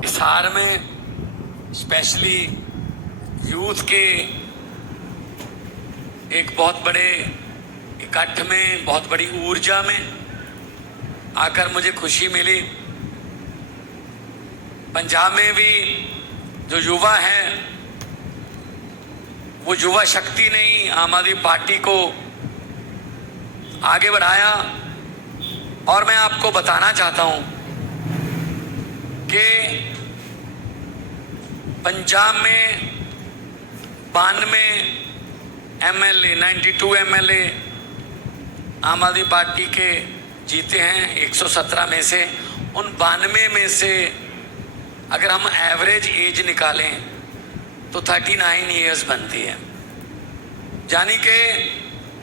हिसार में specially youth के एक बहुत बड़े इकट्ठ में, बहुत बड़ी ऊर्जा में आकर मुझे खुशी मिली। पंजाब में भी जो युवा हैं, वो युवा शक्ति ने ही आम आदमी पार्टी को आगे बढ़ाया। और मैं आपको बताना चाहता हूं कि पंजाब में 92 एमएलए, 92 एमएलए आम आदमी पार्टी के जीते हैं 117 में से। उन 92 में से अगर हम एवरेज एज निकालें तो 39 इयर्स बनती है। यानी कि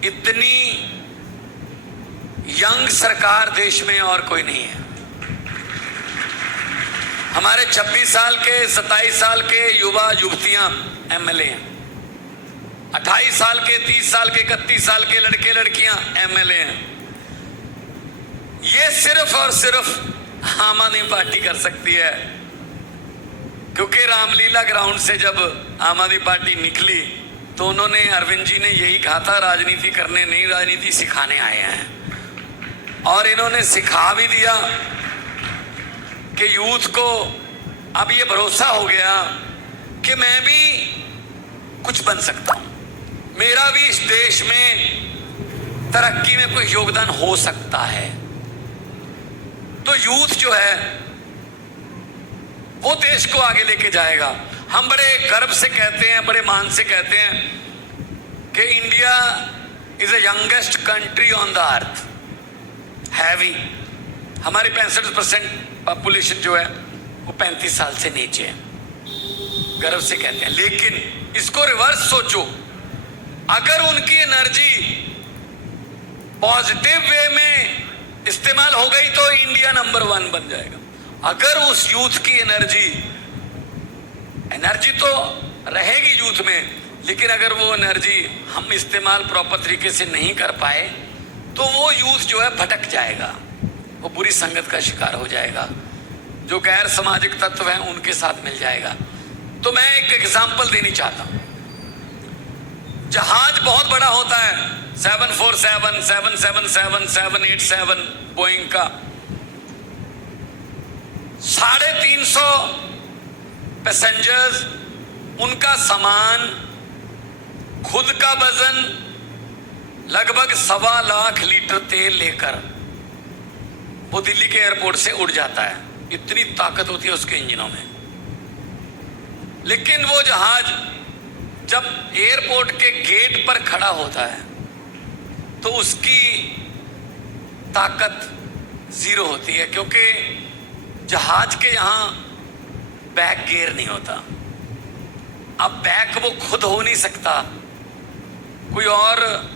इतनी यंग सरकार देश में और कोई नहीं है। हमारे 26 साल के, 27 साल के युवा युवतियां एमएलए हैं, 28 साल के, 30 साल के, 31 साल के लड़के लड़कियां एमएलए हैं। ये सिर्फ और सिर्फ आम आदमी पार्टी कर सकती है, क्योंकि रामलीला ग्राउंड से जब आम आदमी पार्टी निकली तो उन्होंने, अरविंद जी ने यही कहा था, राजनीति करने नहीं, राजनीति सिखाने आए हैं। और इन्होंने सिखा भी दिया कि यूथ को अब ये भरोसा हो गया कि मैं भी कुछ बन सकता हूं, मेरा भी इस देश में तरक्की में कोई योगदान हो सकता है। तो यूथ जो है वो देश को आगे लेके जाएगा। हम बड़े गर्व से कहते हैं, बड़े मान से कहते हैं कि India is the youngest country on the earth. है भी, हमारी 65% पॉपुलेशन जो है वो 35 साल से नीचे है, गर्व से कहते हैं। लेकिन इसको रिवर्स सोचो, अगर उनकी एनर्जी पॉजिटिव वे में इस्तेमाल हो गई तो इंडिया नंबर 1 बन जाएगा। अगर उस यूथ की एनर्जी तो रहेगी यूथ में, लेकिन अगर वो एनर्जी हम इस्तेमाल प्रॉपर तरीके से नहीं कर पाए तो वो यूथ जो है भटक जाएगा, वो बुरी संगत का शिकार हो जाएगा, जो गैर सामाजिक तत्व हैं उनके साथ मिल जाएगा। तो मैं एक एग्जांपल देनी चाहता हूं। जहाज बहुत बड़ा होता है, 747, 777, 787 बोइंग का, 350 पैसेंजर्स, उनका सामान, खुद का वजन, लगभग 1.25 लाख लीटर तेल लेकर वो दिल्ली के एयरपोर्ट से उड़ जाता है। इतनी ताकत होती है उसके इंजनों में। लेकिन वो जहाज जब एयरपोर्ट के गेट पर खड़ा होता है तो उसकी ताकत 0 होती है, क्योंकि जहाज के यहां बैक गियर नहीं होता। अब बैक वो खुद हो नहीं सकता, कोई और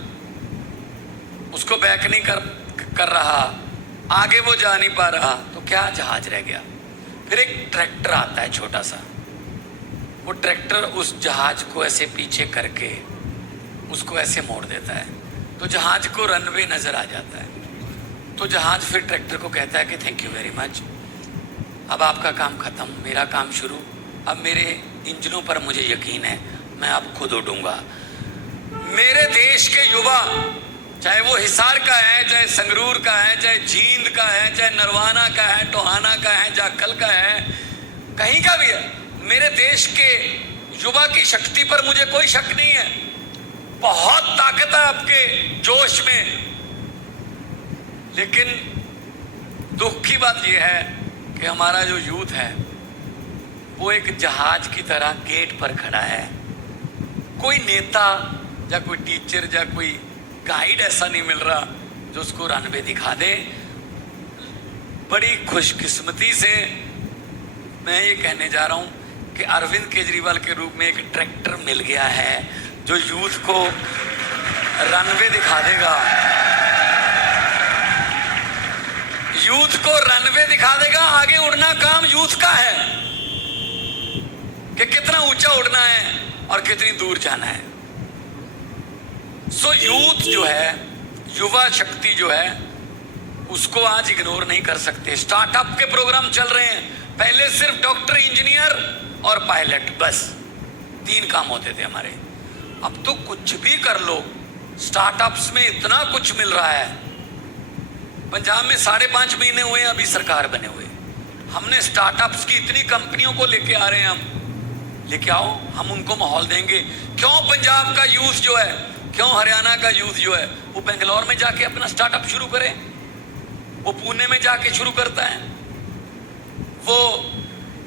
उसको बैक नहीं कर रहा, आगे वो जा नहीं पा रहा, तो क्या जहाज रह गया। फिर एक ट्रैक्टर आता है छोटा सा, वो ट्रैक्टर उस जहाज को ऐसे पीछे करके उसको ऐसे मोड़ देता है, तो जहाज को रनवे नजर आ जाता है। तो जहाज फिर ट्रैक्टर को कहता है कि थैंक यू वेरी मच, अब आपका काम खत्म, मेरा काम शुरू। अब मेरे इंजनों पर मुझे यकीन है, मैं अब खुद उड़ूंगा। मेरे देश के युवा, चाहे वो हिसार का है, चाहे संगरूर का है, चाहे जींद का है, चाहे नरवाना का है, टोहाना का है, जाखल का है, कहीं का भी है, मेरे देश के युवा की शक्ति पर मुझे कोई शक नहीं है। बहुत ताकत है आपके जोश में। लेकिन दुख की बात यह है कि हमारा जो यूथ है वो एक जहाज की तरह गेट पर खड़ा है। कोई नेता या कोई टीचर या कोई गाइड ऐसा नहीं मिल रहा जो उसको रनवे दिखा दे। बड़ी खुशकिस्मती से मैं ये कहने जा रहा हूं कि अरविंद केजरीवाल के रूप में एक ट्रैक्टर मिल गया है जो यूथ को रनवे दिखा देगा, यूथ को रनवे दिखा देगा। आगे उड़ना काम यूथ का है कि कितना ऊंचा उड़ना है और कितनी दूर जाना है। सो यूथ जो है, युवा शक्ति जो है उसको आज इग्नोर नहीं कर सकते। स्टार्टअप के प्रोग्राम चल रहे हैं। पहले सिर्फ डॉक्टर, इंजीनियर और पायलट, बस 3 काम होते थे हमारे। अब तो कुछ भी कर लो, स्टार्टअप्स में इतना कुछ मिल रहा है। पंजाब में 5.5 महीने हुए अभी सरकार बने हुए, हमने स्टार्टअप्स की इतनी कंपनियों को लेके आ रहे हैं। हम लेके आओ, हम उनको माहौल देंगे। क्यों पंजाब का यूथ जो है, क्यों हरियाणा का यूथ जो है वो बेंगलोर में जाके अपना स्टार्टअप शुरू करे, वो पुणे में जाके शुरू करता है, वो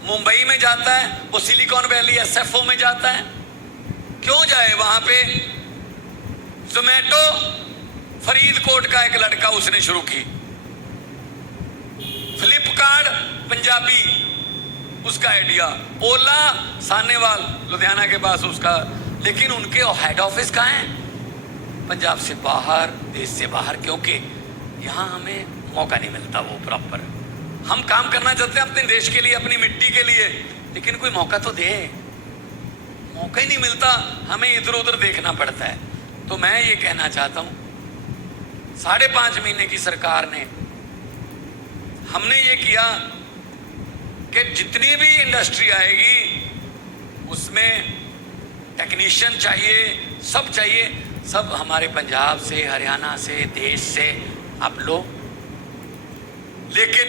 मुंबई में जाता है, वो सिलिकॉन वैली एसएफओ में जाता है। क्यों जाए वहां पे? जोमेटो फरीदकोट का एक लड़का उसने शुरू की, फ्लिपकार्ट पंजाबी उसका आइडिया, ओला सानेवाल लुधियाना के पास उसका, लेकिन उनके हेड ऑफिस कहाँ है? पंजाब से बाहर, देश से बाहर, क्योंकि यहाँ हमें मौका नहीं मिलता वो प्रॉपर। हम काम करना चाहते हैं अपने देश के लिए, अपनी मिट्टी के लिए, लेकिन कोई मौका तो दे। मौका ही नहीं मिलता, हमें इधर उधर देखना पड़ता है। तो मैं ये कहना चाहता हूँ, 5.5 महीने की सरकार ने, हमने ये किया कि जितनी भी इंडस्ट्री आएगी उसमें टेक्नीशियन चाहिए, सब चाहिए, सब हमारे पंजाब से, हरियाणा से, देश से आप लो। लेकिन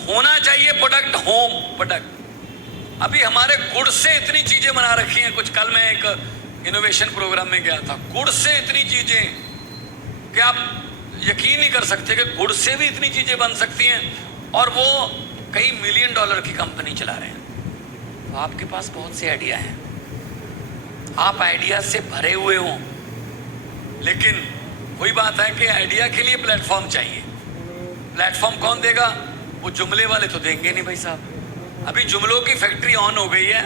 होना चाहिए प्रोडक्ट, होम प्रोडक्ट। अभी हमारे गुड़ से इतनी चीजें बना रखी हैं। कुछ कल मैं एक इनोवेशन प्रोग्राम में गया था, गुड़ से इतनी चीजें कि आप यकीन नहीं कर सकते कि गुड़ से भी इतनी चीजें बन सकती हैं, और वो कई $मिलियन की कंपनी चला रहे हैं। तो आपके पास बहुत से आइडिया हैं, आप आइडिया से भरे हुए हो, लेकिन वही बात है कि आइडिया के लिए प्लेटफॉर्म चाहिए। प्लेटफॉर्म कौन देगा? वो जुमले वाले तो देंगे नहीं भाई साहब। अभी जुमलों की फैक्ट्री ऑन हो गई है,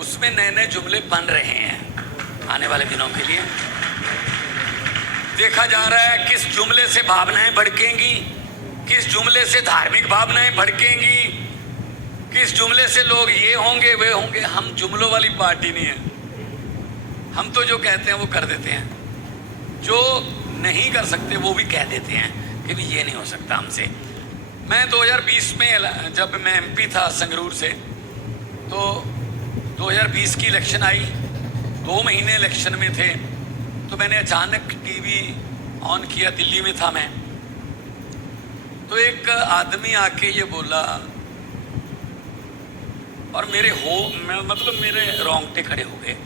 उसमें नए नए जुमले बन रहे हैं आने वाले दिनों के लिए। देखा जा रहा है किस जुमले से भावनाएं भड़केंगी, किस जुमले से धार्मिक भावनाएं भड़केंगी, किस जुमले से लोग ये होंगे वे होंगे। हम जुमलों वाली पार्टी नहीं है। हम तो जो कहते हैं वो कर देते हैं, जो नहीं कर सकते वो भी कह देते हैं कि भी ये नहीं हो सकता हमसे। मैं 2020 में जब मैं एमपी था संगरूर से, तो 2020 की इलेक्शन आई, 2 महीने इलेक्शन में थे, तो मैंने अचानक टीवी ऑन किया, दिल्ली में था मैं, तो एक आदमी आके ये बोला, और मेरे रोंगटे खड़े हो गए।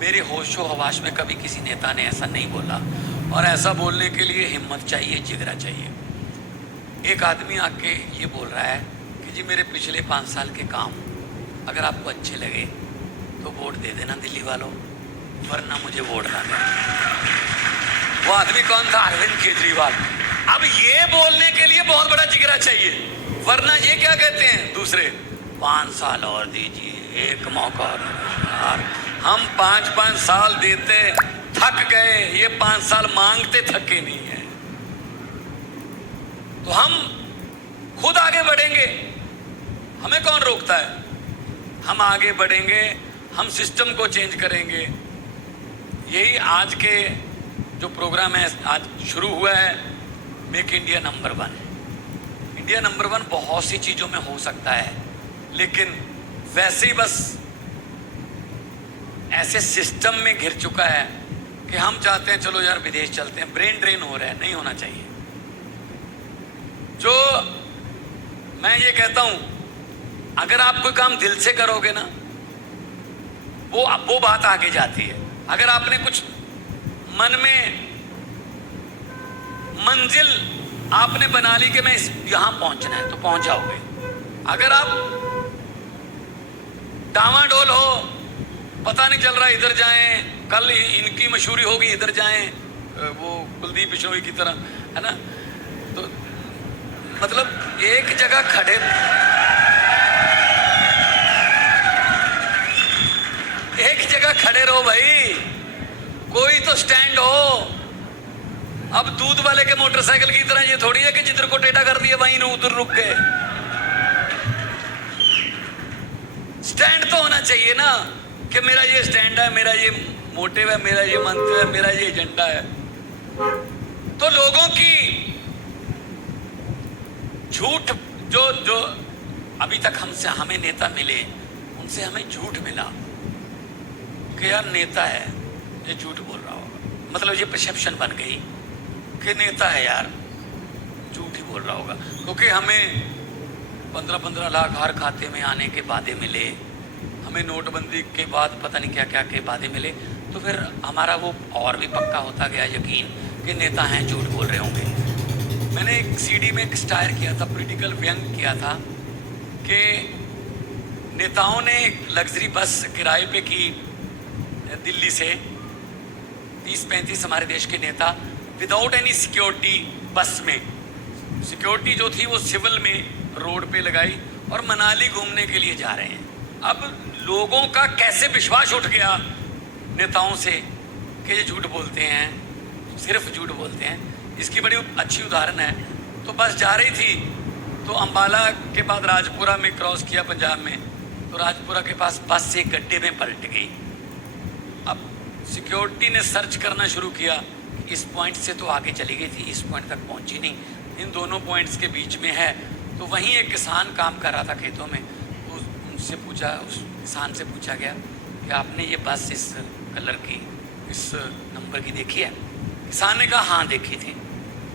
मेरे होशो हवास में कभी किसी नेता ने ऐसा नहीं बोला, और ऐसा बोलने के लिए हिम्मत चाहिए, जिगरा चाहिए। एक आदमी आके ये बोल रहा है कि जी मेरे पिछले 5 साल के काम अगर आपको अच्छे लगे तो वोट दे देना दिल्ली वालों, वरना मुझे वोट ना देना। वो आदमी कौन था? अरविंद केजरीवाल। अब ये बोलने के लिए बहुत बड़ा जिगरा चाहिए, वरना ये क्या कहते हैं दूसरे, 5 साल और दीजिए, एक मौका और। यार हम 5-5 साल देते थक गए, ये 5 साल मांगते थके नहीं है। तो हम खुद आगे बढ़ेंगे, हमें कौन रोकता है? हम आगे बढ़ेंगे, हम सिस्टम को चेंज करेंगे। यही आज के जो प्रोग्राम है, आज शुरू हुआ है make India number 1। India number 1 बहुत सी चीज़ों में हो सकता है, लेकिन वैसे ही बस ऐसे सिस्टम में घिर चुका है कि हम चाहते हैं चलो यार विदेश चलते हैं, ब्रेन ड्रेन हो रहा है, नहीं होना चाहिए। जो मैं ये कहता हूं, अगर आप कोई काम दिल से करोगे ना, वो बात आगे जाती है। अगर आपने कुछ मन में मंजिल आपने बना ली कि मैं यहां पहुंचना है, तो पहुंच जाओगे। अगर आप डामाडोल हो, पता नहीं चल रहा इधर जाएं, कल इनकी मशहूरी होगी इधर जाएं, वो कुलदीप बिश्नोई की तरह, है ना, तो मतलब एक जगह खड़े रहो भाई, कोई तो स्टैंड हो। अब दूध वाले के मोटरसाइकिल की तरह ये थोड़ी है कि जिधर को टेढ़ा कर दिया वहीं उधर रुक गए। स्टैंड तो होना चाहिए ना, कि मेरा ये स्टैंड है, मेरा ये मोटिव है, मेरा ये मंत्र है, मेरा ये एजेंडा है। तो लोगों की झूठ जो अभी तक हमें नेता मिले, उनसे हमें झूठ मिला कि यार नेता है, ये झूठ बोल रहा होगा। मतलब ये परसेप्शन बन गई कि नेता है यार, झूठ ही बोल रहा होगा। क्योंकि हमें 15-15 लाख हर खाते में आने के वादे मिले, हमें नोटबंदी के बाद पता नहीं क्या क्या के वादे मिले, तो फिर हमारा वो और भी पक्का होता गया यकीन कि नेता हैं, झूठ बोल रहे होंगे। मैंने एक सीडी में एक स्टायर किया था, पॉलिटिकल व्यंग किया था कि नेताओं ने लग्जरी बस किराए पे की दिल्ली से, 30-35 हमारे देश के नेता विदाउट एनी सिक्योरिटी बस में, सिक्योरिटी जो थी वो सिविल में रोड पे लगाई और मनाली घूमने के लिए जा रहे हैं। अब लोगों का कैसे विश्वास उठ गया नेताओं से कि ये झूठ बोलते हैं, सिर्फ झूठ बोलते हैं। इसकी बड़ी अच्छी उदाहरण है, तो बस जा रही थी तो अंबाला के बाद राजपुरा में क्रॉस किया पंजाब में, तो राजपुरा के पास बस एक गड्ढे में पलट गई। अब सिक्योरिटी ने सर्च करना शुरू किया, इस पॉइंट से तो आगे चली गई थी, इस पॉइंट तक पहुंची नहीं, इन दोनों पॉइंट्स के बीच में है। तो वहीं एक किसान काम कर रहा था खेतों में, तो उनसे पूछा, उस किसान से पूछा गया कि आपने ये बस इस कलर की, इस नंबर की देखी है? किसान ने कहा हाँ देखी थी,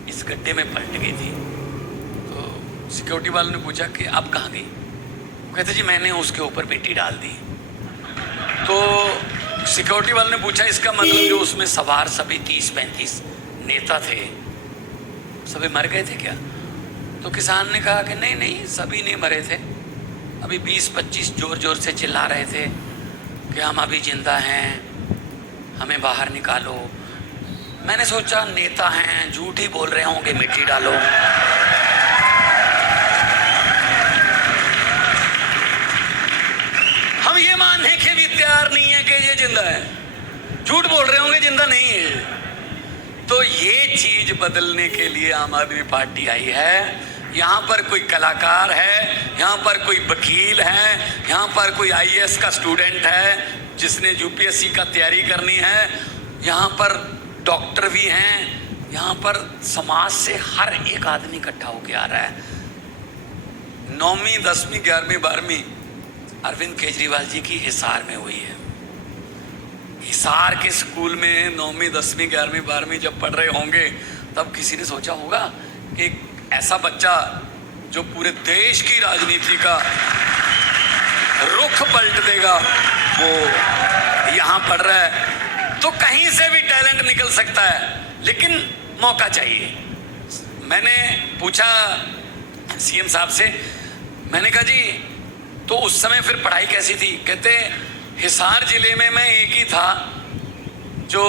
इस गड्ढे में पलट गई थी। तो सिक्योरिटी वालों ने पूछा कि अब कहाँ गई? कहते जी मैंने उसके ऊपर मिट्टी डाल दी। तो सिक्योरिटी वालों ने पूछा इसका मतलब जो उसमें सवार सभी 30-35 नेता थे सभी मर गए थे क्या? तो किसान ने कहा कि नहीं नहीं, सभी नहीं मरे थे, अभी 20-25 जोर जोर से चिल्ला रहे थे कि हम अभी जिंदा हैं, हमें बाहर निकालो। मैंने सोचा नेता हैं, झूठ ही बोल रहे होंगे, मिट्टी डालो। हम ये मानने के भी तैयार नहीं है कि ये जिंदा है, झूठ बोल रहे होंगे, जिंदा नहीं है। तो ये चीज बदलने के लिए आम आदमी पार्टी आई है। यहाँ पर कोई कलाकार है, यहाँ पर कोई वकील है, यहाँ पर कोई आईएएस का स्टूडेंट है जिसने यूपीएससी का तैयारी करनी है, यहाँ पर डॉक्टर भी हैं, यहाँ पर समाज से हर एक आदमी इकट्ठा होकर आ रहा है। 9वीं 10वीं 11वीं 12वीं अरविंद केजरीवाल जी की हिसार में हुई है। हिसार के स्कूल में 9वीं 10वीं 11वीं 12वीं जब पढ़ रहे होंगे तब किसी ने सोचा होगा कि एक ऐसा बच्चा जो पूरे देश की राजनीति का रुख पलट देगा वो यहाँ पढ़ रहा है, तो कहीं से भी टैलेंट निकल सकता है, लेकिन मौका चाहिए। मैंने पूछा सीएम साहब से, मैंने कहा जी तो उस समय फिर पढ़ाई कैसी थी? कहते हिसार जिले में मैं एक ही था जो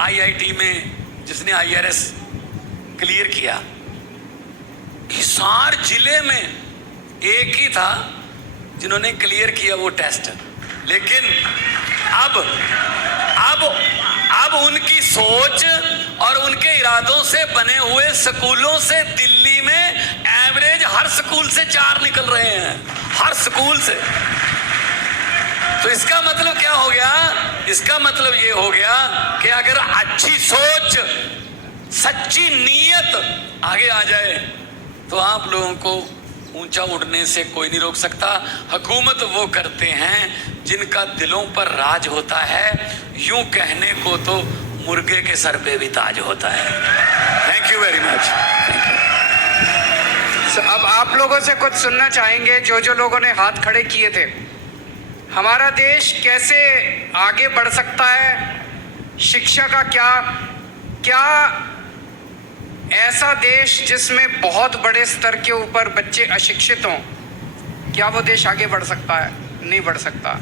आईआईटी में जिसने आईआरएस क्लियर किया। हिसार जिले में एक ही था जिन्होंने क्लियर किया वो टेस्ट। लेकिन अब उनकी सोच और उनके इरादों से बने हुए स्कूलों से दिल्ली में एवरेज हर स्कूल से 4 निकल रहे हैं, हर स्कूल से। तो इसका मतलब क्या हो गया? इसका मतलब ये हो गया कि अगर अच्छी सोच, सच्ची नीयत आगे आ जाए तो आप लोगों को ऊंचा उड़ने से कोई नहीं रोक सकता। हुकूमत वो करते हैं जिनका दिलों पर राज होता है, यूं कहने को तो मुर्गे के सर पे भी ताज होता है। Thank you very much. अब आप लोगों से कुछ सुनना चाहेंगे, जो लोगों ने हाथ खड़े किए थे। हमारा देश कैसे आगे बढ़ सकता है? शिक्षा का क्या ऐसा देश जिसमें बहुत बड़े स्तर के ऊपर बच्चे अशिक्षित हों, क्या वो देश आगे बढ़ सकता है? नहीं बढ़ सकता।